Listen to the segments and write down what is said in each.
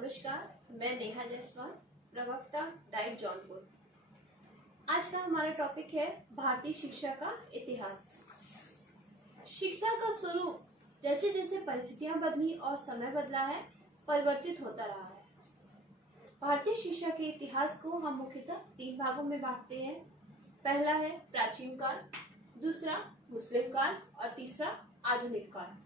नमस्कार, मैं नेहा जायसवाल, प्रवक्ता डाइट जौनपुर। आज का हमारा टॉपिक है भारतीय शिक्षा का इतिहास। शिक्षा का स्वरूप जैसे जैसे परिस्थितियां बदली और समय बदला है, परिवर्तित होता रहा है। भारतीय शिक्षा के इतिहास को हम मुख्यतः 3 भागों में बांटते हैं। पहला है प्राचीन काल, दूसरा मुस्लिम काल और तीसरा आधुनिक काल।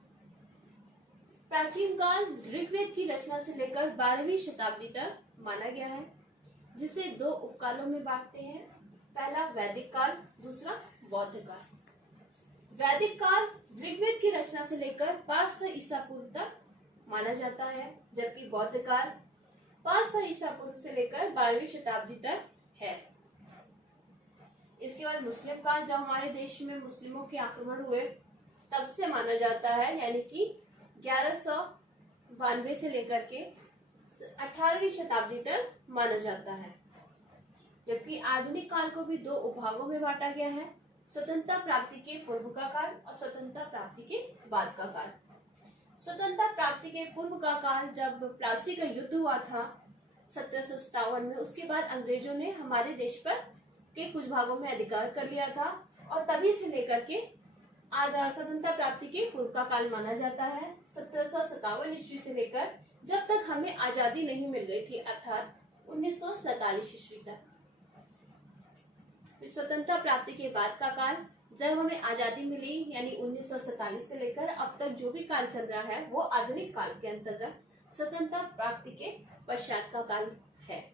प्राचीन काल ऋग्वेद की रचना से लेकर 12वीं शताब्दी तक माना गया है, जिसे 2 उपकालों में बांटते हैं। पहला वैदिक काल, दूसरा बौद्ध काल। वैदिक काल ऋग्वेद की रचना से लेकर 500 ईसा पूर्व तक माना जाता है, जबकि बौद्ध काल 500 ईसा पूर्व से लेकर 12वीं शताब्दी तक है। इसके बाद मुस्लिम काल, जब हमारे देश में मुस्लिमों के आक्रमण हुए तब से माना जाता है, यानी कि 1192 से लेकर के 18वीं शताब्दी तक माना जाता है। जबकि आधुनिक काल को भी 2 उपभागों में बांटा गया है, स्वतंत्रता प्राप्ति के पूर्व का काल और स्वतंत्रता प्राप्ति के बाद का काल। स्वतंत्रता प्राप्ति के पूर्व का काल जब प्लासी का युद्ध हुआ था 1757 में, उसके बाद अंग्रेजों ने हमारे देश पर के कुछ भागों में अधिकार कर लिया था और तभी से लेकर के स्वतंत्रता प्राप्ति के पूर्व का काल माना जाता है। 1757 ईस्वी से लेकर जब तक हमें आजादी नहीं मिल गई थी, अर्थात 1947 ईस्वी तक। स्वतंत्रता प्राप्ति के बाद का काल, जब हमें आजादी मिली, यानी 1947 से लेकर अब तक जो भी काल चल रहा है, वो आधुनिक काल के अंतर्गत स्वतंत्रता प्राप्ति के पश्चात का काल है।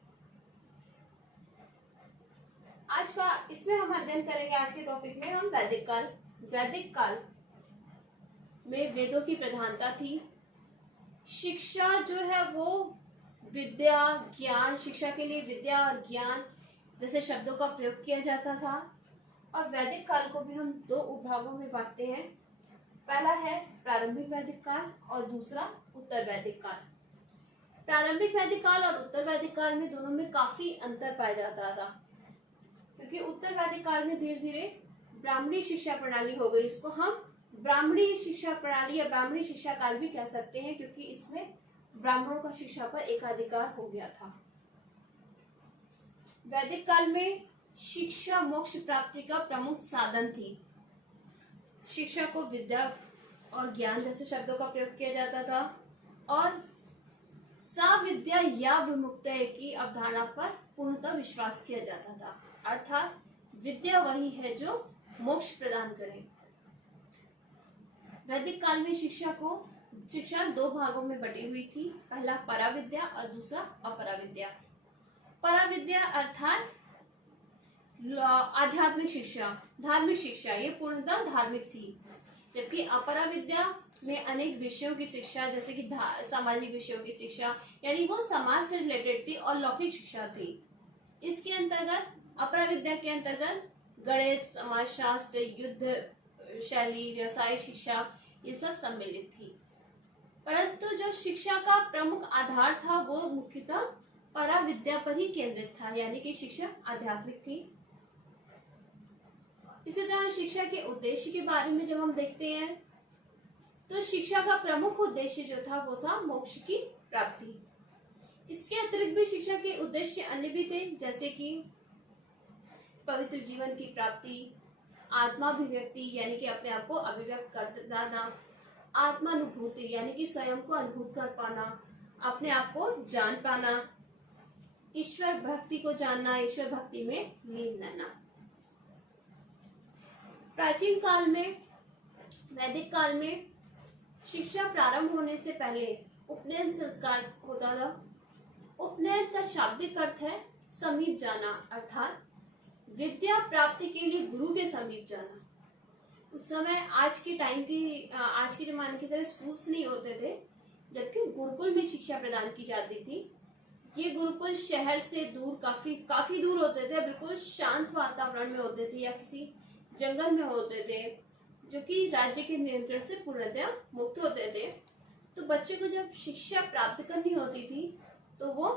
आज का इसमें हम अध्ययन करेंगे, आज के टॉपिक में हम वैदिक काल। वैदिक काल में वेदों की प्रधानता थी। शिक्षा जो है वो विद्या, ज्ञान, शिक्षा के लिए विद्या और ज्ञान जैसे शब्दों का प्रयोग किया जाता था। और वैदिक काल को भी हम 2 उपभागों में बांटते हैं। पहला है प्रारंभिक वैदिक काल और दूसरा उत्तर वैदिक काल। प्रारंभिक वैदिक काल और उत्तर वैदिक काल में दोनों में काफी अंतर पाया जाता था, क्योंकि उत्तर वैदिक काल में धीरे धीरे ब्राह्मणी शिक्षा प्रणाली हो गई। इसको हम ब्राह्मणी शिक्षा प्रणाली या ब्राह्मणी शिक्षा काल भी कह सकते हैं, क्योंकि इसमें ब्राह्मणों का शिक्षा पर एकाधिकार हो गया था। वैदिक काल में शिक्षा मोक्ष प्राप्ति का प्रमुख साधन थी। शिक्षा को विद्या और ज्ञान जैसे शब्दों का प्रयोग किया जाता था और साविद्या या विमुक्तः की अवधारणा पर पूर्णतः विश्वास किया जाता था, अर्थात विद्या वही है जो मोक्ष प्रदान करे। वैदिक काल में शिक्षा 2 भागों में बटी हुई थी। पहला पराविद्या और दूसरा अपराविद्या। पराविद्या अर्थात आध्यात्मिक शिक्षा, धार्मिक शिक्षा, ये पूर्णतः धार्मिक थी। जबकि अपराविद्या में अनेक विषयों की शिक्षा, जैसे कि सामाजिक विषयों की शिक्षा, यानी वो समाज से रिलेटेड थी और लौकिक शिक्षा थी। इसके अंतर्गत अपराविद्या के अंतर्गत गणित, समाजशास्त्र, युद्ध शैली, व्यवसायिक शिक्षा, ये सब सम्मिलित थी। परंतु जो शिक्षा का प्रमुख आधार था वो मुख्यतः पराविद्या पर ही केंद्रित था, यानी कि शिक्षा आध्यात्मिक थी। इसी तरह शिक्षा के उद्देश्य के बारे में जब हम देखते हैं तो शिक्षा का प्रमुख उद्देश्य जो था वो था मोक्ष की प्राप्ति। इसके अतिरिक्त भी शिक्षा के उद्देश्य अन्य भी थे, जैसे कि पवित्र जीवन की प्राप्ति, आत्माभिव्यक्ति यानी कि अपने आप को अभिव्यक्त कर पाना, आत्मानुभूति यानी कि स्वयं को अनुभूत कर पाना, अपने आप को जान पाना, ईश्वर भक्ति को जानना, ईश्वर भक्ति में लीन रहना। प्राचीन काल में, वैदिक काल में शिक्षा प्रारंभ होने से पहले उपनयन संस्कार होता था। उपनयन का शाब्दिक अर्थ है समीप जाना, अर्थात विद्या प्राप्ति के लिए गुरु के समीप जाना। उस समय आज के जमाने की तरह स्कूल्स नहीं होते थे, जबकि गुरुकुल में शिक्षा प्रदान की जाती थी। ये गुरुकुल शहर से दूर, काफी दूर होते थे, बिल्कुल शांत वातावरण में होते थे या किसी जंगल में होते थे, जो कि राज्य के नियंत्रण से पूर्णतः मुक्त होते थे। तो बच्चे को जब शिक्षा प्राप्त करनी होती थी तो वो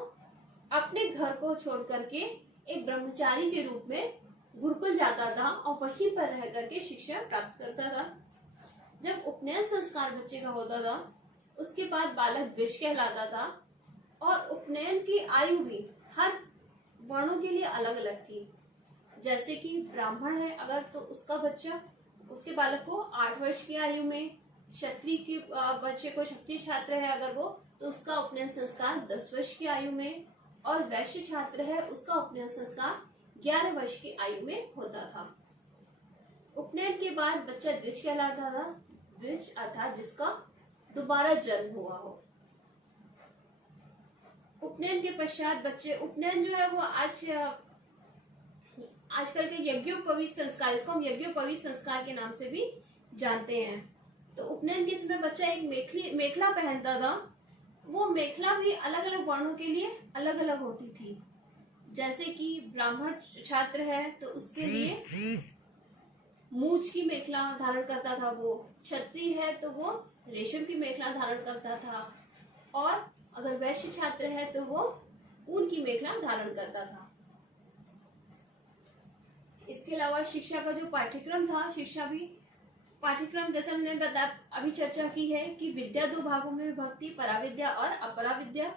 अपने घर को छोड़ करके एक ब्रह्मचारी के रूप में गुरुकुल जाता था और वहीं पर रह करके शिक्षा प्राप्त करता था। जब उपनयन संस्कार बच्चे का होता था, उसके बाद बालक द्विज कहलाता था और उपनयन की आयु भी हर वर्णों के लिए अलग अलग थी। जैसे कि ब्राह्मण है अगर, तो उसका बच्चा, उसके बालक को 8 वर्ष की आयु में, क्षत्रिय के बच्चे को, क्षत्रिय छात्र है अगर वो, तो उसका उपनयन संस्कार 10 वर्ष की आयु में, और वैश्य छात्र है उसका उपनयन संस्कार 11 वर्ष की आयु में होता था। उपनयन के बाद बच्चा द्विज कहलाता था। द्विज अर्थात जिसका दोबारा जन्म हुआ हो। उपनयन के पश्चात बच्चे, उपनयन जो है वो आजकल के यज्ञोपवीत संस्कार, इसको हम यज्ञोपवीत संस्कार के नाम से भी जानते हैं। तो उपनयन के समय बच्चा एक मेखला पहनता था। वो मेखला भी अलग अलग वर्णों के लिए अलग अलग होती थी। जैसे कि ब्राह्मण छात्र है तो उसके लिए मूछ की मेखला धारण करता था वो। क्षत्रिय है तो वो रेशम की मेखला धारण करता था, और अगर वैश्य छात्र है तो वो ऊन की मेखला धारण करता था। इसके अलावा शिक्षा का जो पाठ्यक्रम था, शिक्षा भी पाठ्यक्रम जैसे हमने अभी चर्चा की है कि विद्या 2 भागों में विभक्त थी, पराविद्या और अपराविद्या।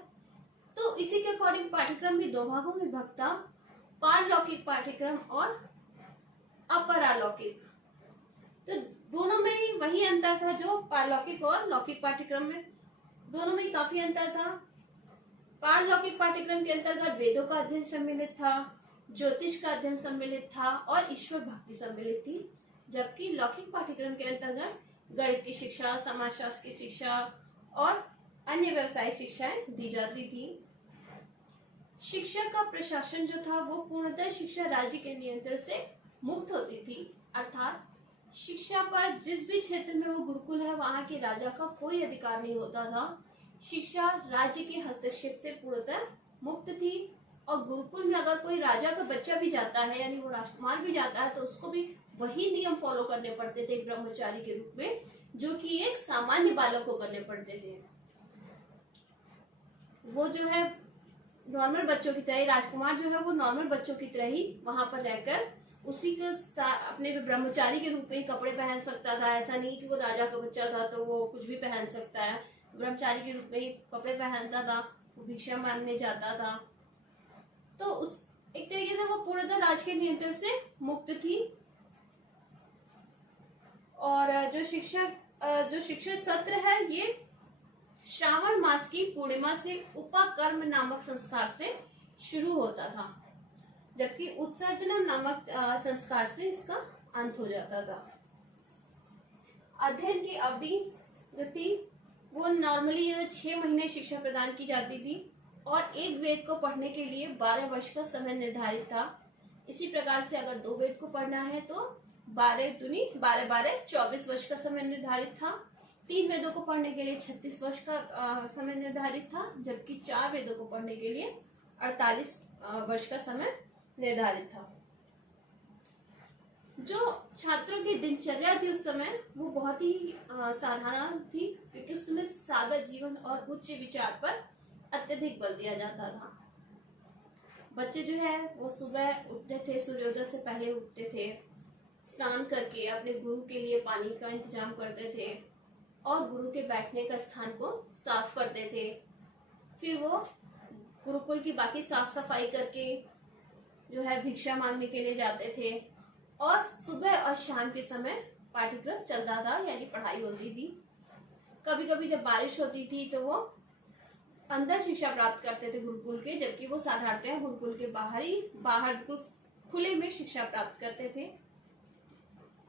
तो इसी के अकॉर्डिंग पाठ्यक्रम भी 2 भागों में विभक्त था, पारलौकिक पाठ्यक्रम और अपरालौकिक। तो दोनों में ही वही अंतर था जो पारलौकिक और लौकिक पाठ्यक्रम में, दोनों में ही काफी अंतर था। पारलौकिक पाठ्यक्रम के अंतर्गत वेदों का अध्ययन सम्मिलित था, ज्योतिष का अध्ययन सम्मिलित था और ईश्वर भक्ति सम्मिलित थी। जबकि लौकिक पाठ्यक्रम के अंतर्गत गणित की शिक्षा, समाजशास्त्र की शिक्षा और अन्य व्यावसायिक शिक्षाएं दी जाती थी। शिक्षा का प्रशासन जो था वो पूर्णतः शिक्षा राज्य के नियंत्रण से मुक्त होती थी। अर्थात शिक्षा पर जिस भी क्षेत्र में वो गुरुकुल है वहाँ के राजा का कोई अधिकार नहीं होता था। शिक्षा राज्य के हस्तक्षेप से पूर्णतः मुक्त थी। और गुरुकुल में अगर कोई राजा का बच्चा भी जाता है, यानी वो राजकुमार भी जाता है, तो उसको भी वही नियम फॉलो करने पड़ते थे ब्रह्मचारी के रूप में, जो कि एक सामान्य बालक को करने पड़ते थे। वो जो है नॉर्मल बच्चों की तरह, राजकुमार जो है वो नॉर्मल बच्चों की तरह ही वहां पर रहकर उसी को अपने ब्रह्मचारी के रूप में ही कपड़े पहन सकता था। ऐसा नहीं कि वो राजा का बच्चा था तो वो कुछ भी पहन सकता है। ब्रह्मचारी के रूप में ही कपड़े पहनता था, वो भिक्षा मांगने जाता था। तो उस एक तरीके से वो पूर्णतः राज के नियंत्रण से मुक्त थी। और जो शिक्षण सत्र है ये श्रावण मास की पूर्णिमा से उपाकर्म नामक संस्कार से शुरू होता था, जबकि उत्सर्जनम नामक संस्कार से इसका अंत हो जाता था। अध्ययन की अवधि जो थी वो नॉर्मली 6 महीने शिक्षा प्रदान की जाती थी और एक वेद को पढ़ने के लिए 12 वर्ष का समय निर्धारित था। इसी प्रकार से अगर 2 वेद को पढ़ना है तो 12 दूनी 12 24 वर्ष का समय निर्धारित था। 3 वेदों को पढ़ने के लिए 36 वर्ष का समय निर्धारित था, जबकि 4 वेदों को पढ़ने के लिए 48 वर्ष का समय निर्धारित था। जो छात्रों की दिनचर्या थी उस समय वो बहुत ही साधारण थी, क्योंकि उस समय सादा जीवन और उच्च विचार पर अत्यधिक बल दिया जाता था। बच्चे जो है वो सुबह उठते थे, सूर्योदय से पहले उठते थे, स्नान करके अपने गुरु के लिए पानी का इंतजाम करते थे और गुरु के बैठने का स्थान को साफ करते थे। फिर वो गुरुकुल की बाकी साफ सफाई करके जो है भिक्षा मांगने के लिए जाते थे और सुबह और शाम के समय पाठ्यक्रम चलता था, यानी पढ़ाई होती थी। कभी कभी जब बारिश होती थी तो वो अंदर शिक्षा प्राप्त करते थे गुरुकुल के, जबकि वो साधारणतः गुरुकुल के बाहर खुले में शिक्षा प्राप्त करते थे,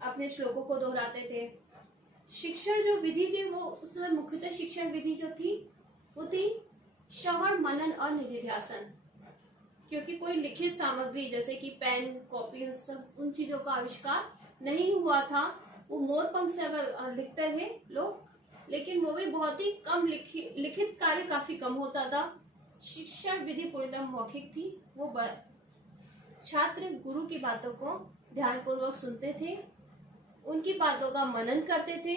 अपने श्लोकों को दोहराते थे। शिक्षण जो विधि थी वो उस समय मुख्यतः शिक्षण विधि जो थी वो थी श्रवण, मनन और निधिध्यासन, क्योंकि कोई लिखित सामग्री जैसे कि पेन, कॉपी, सब उन चीजों का आविष्कार नहीं हुआ था। वो मोरपंख से अगर लिखते थे लोग, लेकिन वो भी बहुत ही कम, लिखित कार्य काफी कम होता था। शिक्षण विधि पूर्णतः मौखिक थी। वो छात्र गुरु की बातों को ध्यानपूर्वक सुनते थे, उनकी बातों का मनन करते थे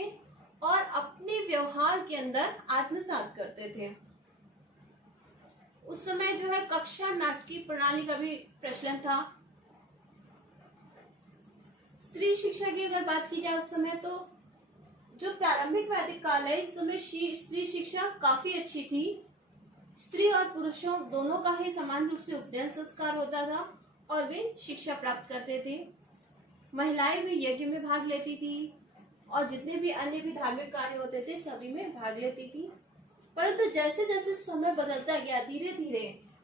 और अपने व्यवहार के अंदर आत्मसात करते थे। उस समय जो है कक्षा नाटकीय प्रणाली का भी प्रचलन था। स्त्री शिक्षा की अगर बात की जाए उस समय, तो जो प्रारंभिक वैदिक काल है इस समय स्त्री शिक्षा काफी अच्छी थी। स्त्री और पुरुषों दोनों का ही समान रूप से उपनयन संस्कार होता था और वे शिक्षा प्राप्त करते थे। महिलाएं भी यज्ञ में भाग लेती थी और जितने भी अन्य भी धार्मिक कार्य होते थे सभी में भाग लेती थी। परंतु जैसे जैसे समय बदलता गया, धीरे धीरे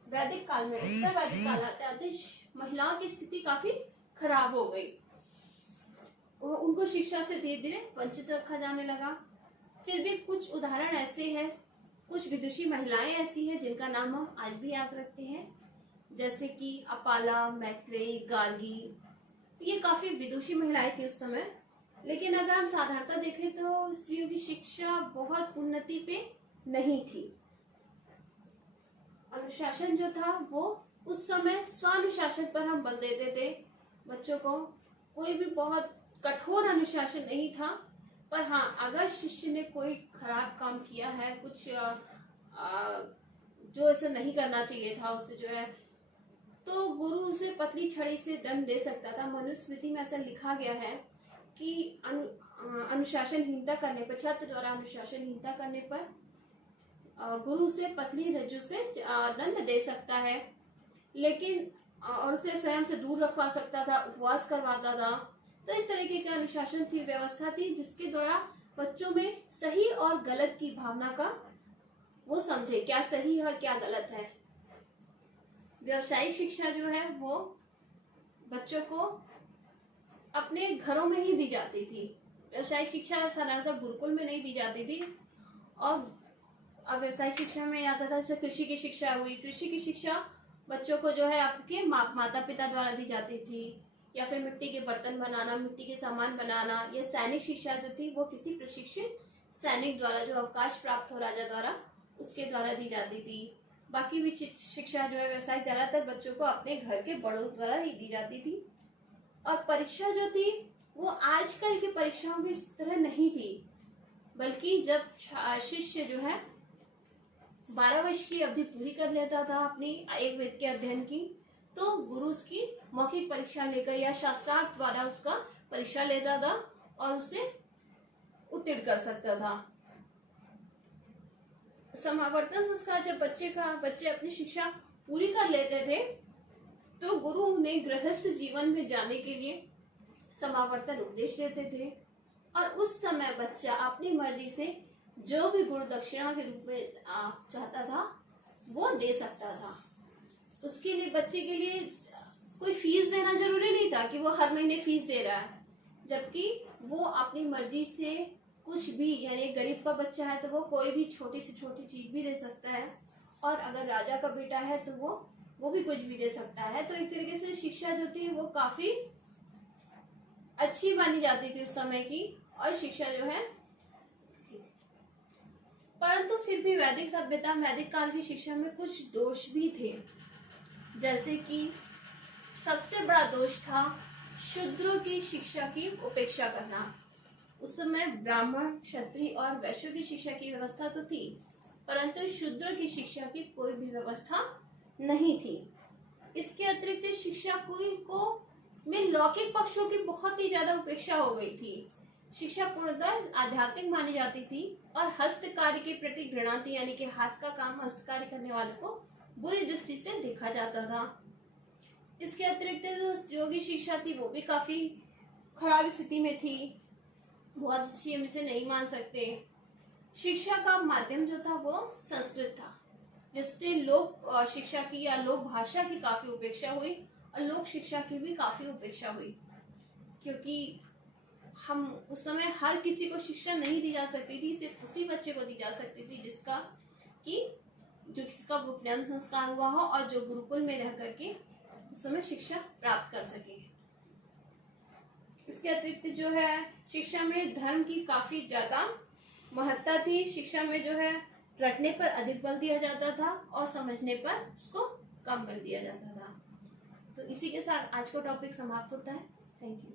वैदिक काल में, उत्तर वैदिक काल आते आते महिलाओं की स्थिति काफी खराब हो गई। उनको शिक्षा से धीरे धीरे वंचित रखा जाने लगा। फिर भी कुछ उदाहरण ऐसे हैं, कुछ विदुषी महिलाएं ऐसी हैं जिनका नाम हम आज भी याद रखते हैं, जैसे कि अपाला, मैत्रेयी, गार्गी। ये काफी विदुषी महिलाएं थी उस समय। लेकिन अगर हम साधारणता देखें तो स्त्रियों की शिक्षा बहुत उन्नति पे नहीं थी। अनुशासन जो था वो उस समय स्वानुशासन पर हम बल देते थे बच्चों को। कोई भी बहुत कठोर अनुशासन नहीं था, पर हाँ, अगर शिष्य ने कोई खराब काम किया है, कुछ जो ऐसा नहीं करना चाहिए था उसे जो है, तो गुरु उसे पतली छड़ी से दंड दे सकता था। मनुस्मृति में ऐसा लिखा गया है कि अनुशासनहीनता करने पर, छात्र द्वारा अनुशासनहीनता करने पर गुरु से पतली रज्जु से दंड दे सकता है। लेकिन और उसे स्वयं से दूर रखवा सकता था, उपवास करवाता था। तो इस तरीके का अनुशासन थी, व्यवस्था थी, जिसके द्वारा बच्चों में सही और गलत की भावना का वो समझे, क्या सही है क्या गलत है। व्यावसायिक शिक्षा जो है वो बच्चों को अपने घरों में ही दी जाती थी। व्यावसायिक शिक्षा साधारणतः गुरुकुल में नहीं दी जाती थी। और अब व्यावसायिक शिक्षा में आता था, जैसे कृषि की शिक्षा हुई। कृषि की शिक्षा बच्चों को जो है आपके माता पिता द्वारा दी जाती थी, या फिर मिट्टी के बर्तन बनाना, मिट्टी के सामान बनाना। या सैनिक शिक्षा जो थी वो किसी प्रशिक्षित सैनिक द्वारा, जो अवकाश प्राप्त हो राजा द्वारा, उसके द्वारा दी जाती थी। बाकी भी शिक्षा जो है व्यवसायिक ज्यादातर बच्चों को अपने घर के बड़ों द्वारा ही दी जाती थी। और परीक्षा जो थी वो आजकल की परीक्षाओं की इस तरह नहीं थी, बल्कि जब शिष्य जो है 12 वर्ष की अवधि पूरी कर लेता था अपनी एक वेद के अध्ययन की, तो गुरु उसकी मौखिक परीक्षा लेकर या शास्त्रार्थ द्वारा उसका परीक्षा लेता था और उसे उत्तीर्ण कर सकता था। समावर्तन संस्कार, जब बच्चे अपनी शिक्षा पूरी कर लेते थे तो गुरु उन्हें गृहस्थ जीवन में जाने के लिए समावर्तन उपदेश देते थे। और उस समय बच्चा अपनी मर्जी से जो भी गुरु दक्षिणा के रूप में चाहता था वो दे सकता था। उसके लिए बच्चे के लिए कोई फीस देना जरूरी नहीं था कि वो हर महीने फीस दे रहा है, जबकि वो अपनी मर्जी से कुछ भी, यानी गरीब का बच्चा है तो वो कोई भी छोटी से छोटी चीज भी दे सकता है, और अगर राजा का बेटा है तो वो भी कुछ भी दे सकता है। तो एक तरीके से शिक्षा जो थी वो काफी अच्छी मानी जाती थी उस समय की, और शिक्षा जो है। परंतु फिर भी वैदिक सभ्यता, वैदिक काल की शिक्षा में कुछ दोष भी थे। जैसे कि सबसे बड़ा दोष था शूद्रों की शिक्षा की उपेक्षा करना। उस समय ब्राह्मण, क्षत्रिय और वैश्यों की शिक्षा की व्यवस्था तो थी, परंतु शूद्रों की शिक्षा की कोई भी व्यवस्था नहीं थी। इसके अतिरिक्त शिक्षा को में लौकिक पक्षों की बहुत ही ज्यादा उपेक्षा हो गई थी। शिक्षा पूर्णतः आध्यात्मिक मानी जाती थी और हस्तकार्य के प्रति घृणा थी, यानी कि हाथ का काम हस्तकार्य करने वाले को बुरी दृष्टि से देखा जाता था। इसके अतिरिक्त जो स्त्रियों की शिक्षा थी वो भी काफी खराब स्थिति में थी, बहुत अच्छी हम इसे नहीं मान सकते। शिक्षा का माध्यम जो था वो संस्कृत था, जिससे लोक शिक्षा की या लोक भाषा की काफी उपेक्षा हुई और लोक शिक्षा की भी काफी उपेक्षा हुई, क्योंकि हम उस समय हर किसी को शिक्षा नहीं दी जा सकती थी, सिर्फ उसी बच्चे को दी जा सकती थी जिसका उपनयन संस्कार हुआ हो और जो गुरुकुल में रह करके उस समय शिक्षा प्राप्त कर सके। इसके अतिरिक्त जो है शिक्षा में धर्म की काफी ज्यादा महत्ता थी। शिक्षा में जो है रटने पर अधिक बल दिया जाता था और समझने पर उसको कम बल दिया जाता था। तो इसी के साथ आज का टॉपिक समाप्त होता है। Thank you.